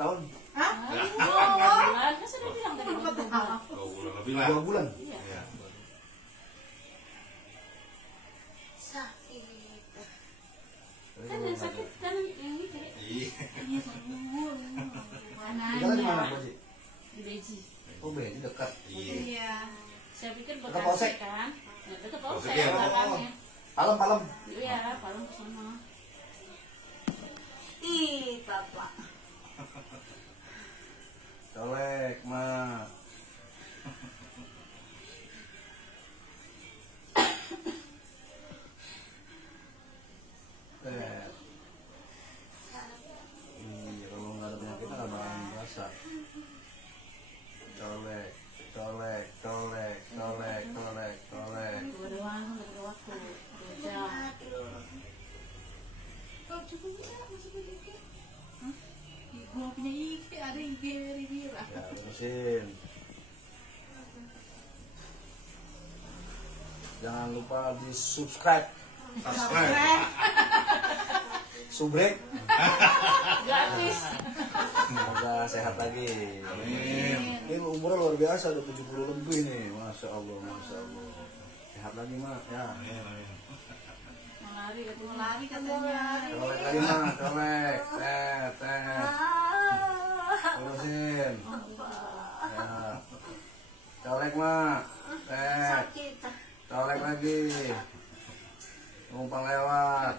tahun? Hah? 2 bulan. Kan sudah bilang tadi 2 bulan. 2 bulan lebih lah. 2 bulan. Iya. Sakit. Kan yang sakit kan yang ini. Iya. Iya, sembuh. Tinggal di mana, Bu Haji? Di Beji. Oh, Beji dekat. Iya. Iya. Saya pikir Dekat Polsek? Bekasi kan. Ya, dekat Polsek Polsek ya? belakangnya. Palem. Iya, Palem ke sana. Ih, Bapak. Colek, Ma. Iya, kalau nggak ada penyakitnya nggak bakalan berasa. Colek. Dua doang, nggak ada waktu. 2 jam. Kok cukup ya masuk ke IG? Gua punya IG, ada IG dari Bira. Ya, terusin. Jangan lupa di subscribe, subrek. Gratis. Semoga sehat lagi. Amin. Ini umurnya luar biasa, udah 70 lebih nih. Masya Allah. Sehat lagi, Mak. Ya. Amin, amin. Mau lari katanya. Colek lagi, Mak. Colek. Tet. Terusin. Ya. Colek, Mak. Tet. Sakit. Colek lagi. Numpang lewat.